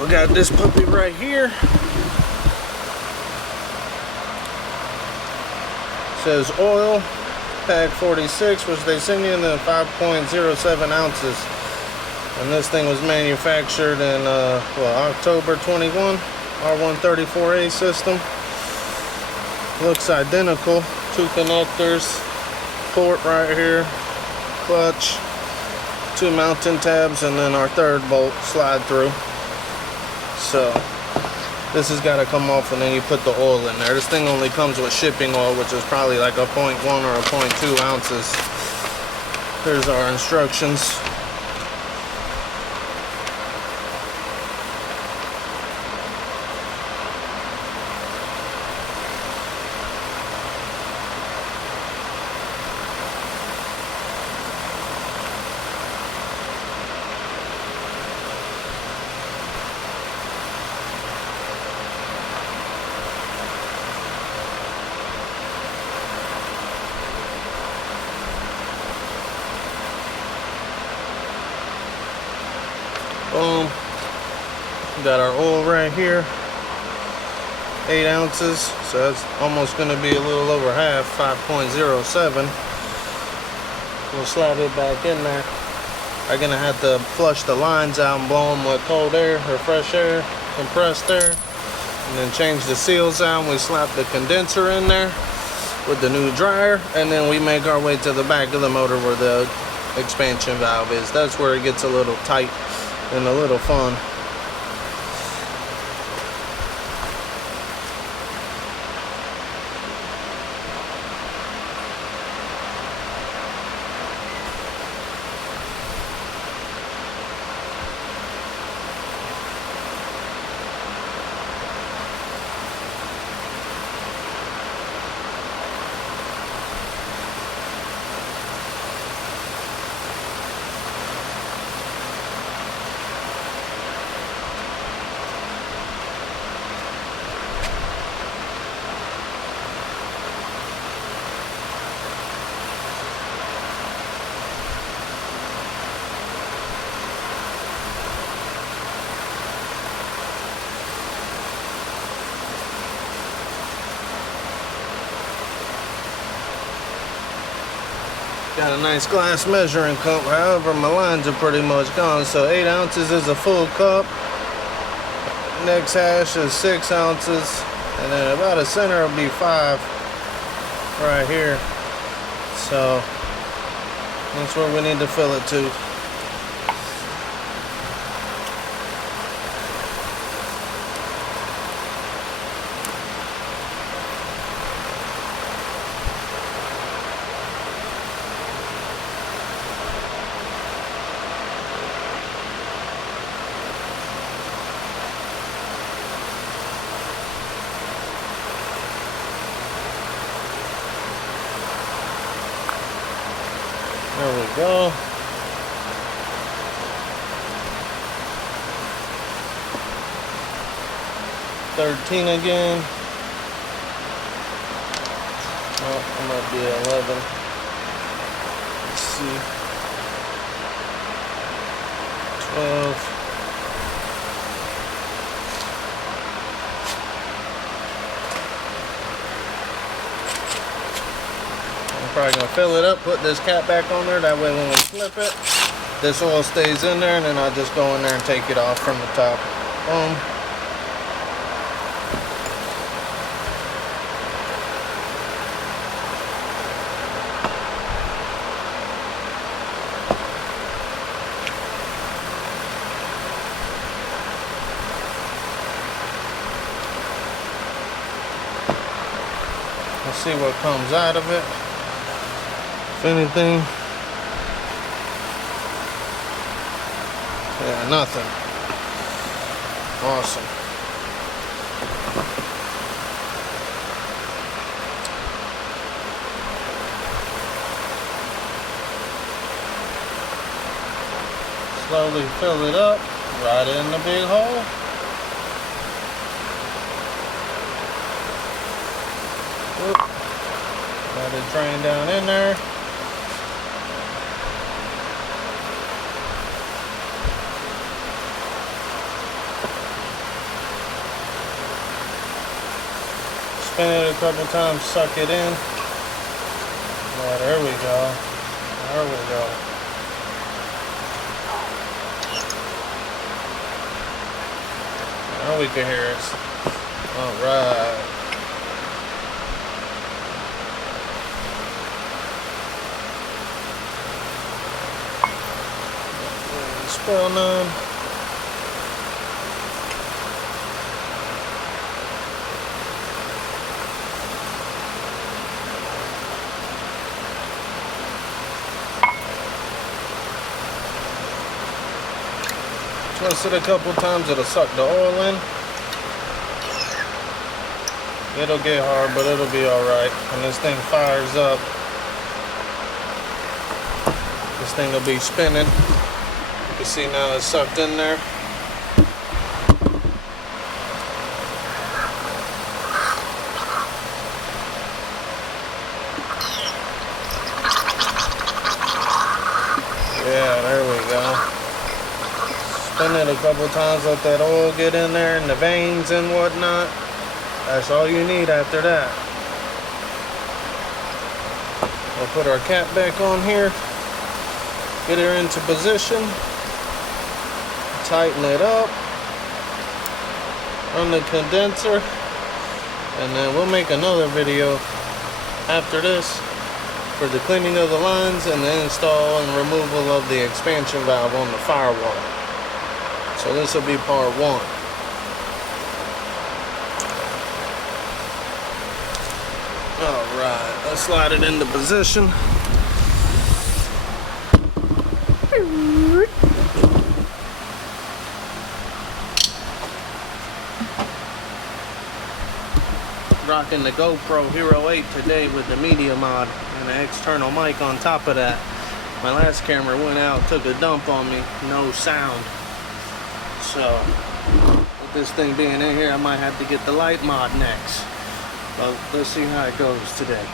We got this puppy right here. Says oil, tag 46, which they send you in the 5.07 ounces. And this thing was manufactured in October 21, R134A system. Looks identical. 2 connectors, port right here, clutch, 2 mounting tabs, and then our 3rd bolt slide through. So this has got to come off, and then you put the oil in there. This thing only comes with shipping oil, which is probably like a 0.1 or a 0.2 ounces. Here's our instructions. Boom. Got our oil right here, 8 ounces, so that's almost going to be a little over half, 5.07. We'll slide it back in there. I'm going to have to flush the lines out and blow them with cold air or fresh air, compressed air, and then change the seals out. We slap the condenser in there with the new dryer, and then we make our way to the back of the motor where the expansion valve is. That's where it gets a little tight and a little fun. Got a nice glass measuring cup, however my lines are pretty much gone. So 8 ounces is a full cup. Next hash is 6 ounces. And then about a center will be 5 right here. So that's where we need to fill it to. There we go. $13 again. Oh, it might be 11. Let's see. 12. Probably gonna fill it up, put this cap back on there, that way when we flip it, this oil stays in there, and then I'll just go in there and take it off from the top. Boom. Let's see what comes out of it. If anything, yeah, nothing. Awesome. Slowly fill it up right in the big hole. Let it drain down in there. spin it a couple times, suck it in. Yeah, there we go. There we go. Now we can hear it. Alright. Spill none. Twist it a couple times, it'll suck the oil in. It'll get hard, but it'll be alright. When this thing fires up, this thing will be spinning. You can see now it's sucked in there. Yeah, there we go. Spin it a couple times, let that oil get in there and the veins and whatnot. That's all you need after that. We'll put our cap back on here, get her into position, tighten it up, run the condenser, and then we'll make another video after this for the cleaning of the lines and the install and removal of the expansion valve on the firewall. So this will be part one. Alright, let's slide it into position. Rocking the GoPro Hero 8 today with the media mod and an external mic on top of that. My last camera went out, took a dump on me, no sound. So, with this thing being in here, I might have to get the light mod next. But let's see how it goes today.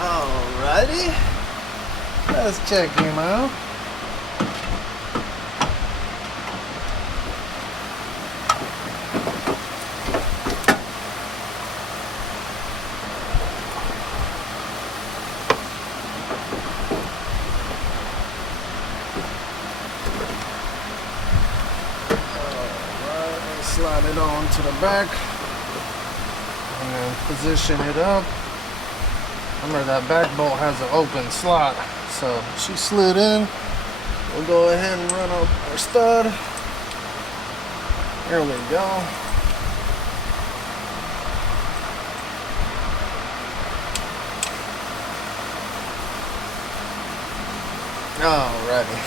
Alrighty, let's check him out. Alright, let's slide it on to the back and then position it up. Remember that back bolt has an open slot, so she slid in. We'll go ahead and run up our stud. There we go. Alrighty.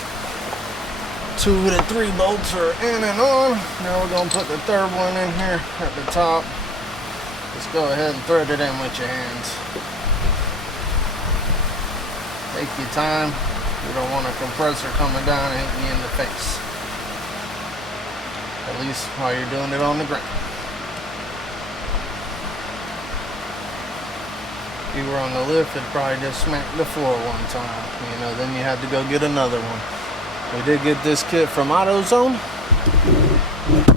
2 of the 3 bolts are in and on. Now we're gonna put the third one in here at the top. Just go ahead and thread it in with your hands. Take your time. You don't want a compressor coming down and hitting you in the face. At least while you're doing it on the ground. If you were on the lift, it'd probably just smack the floor one time. You know, then you had to go get another one. We did get this kit from AutoZone.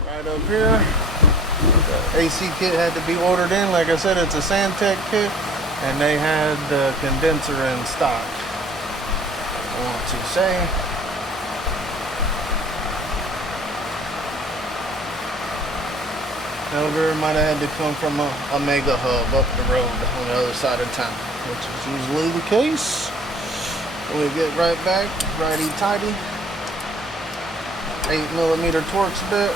Right up here. The AC kit had to be ordered in. Like I said, it's a Sandtech kit. And they had the condenser in stock. I want to say. However, it might have had to come from a mega hub up the road on the other side of town, which is usually the case. When we get right back, righty-tighty. 8mm Torx bit,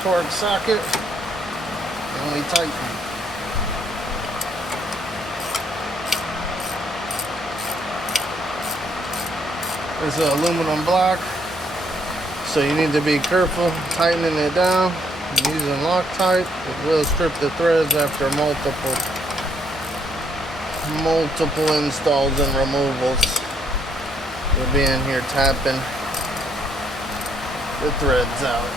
Torx socket, and we tighten. It's an aluminum block, so you need to be careful tightening it down. Using Loctite, it will strip the threads after multiple installs and removals. We'll be in here tapping the threads out.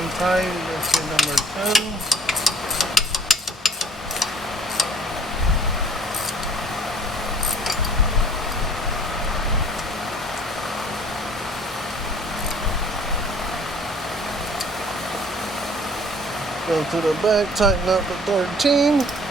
one tight. Let's see number 2. Go to the back, tighten up the 13.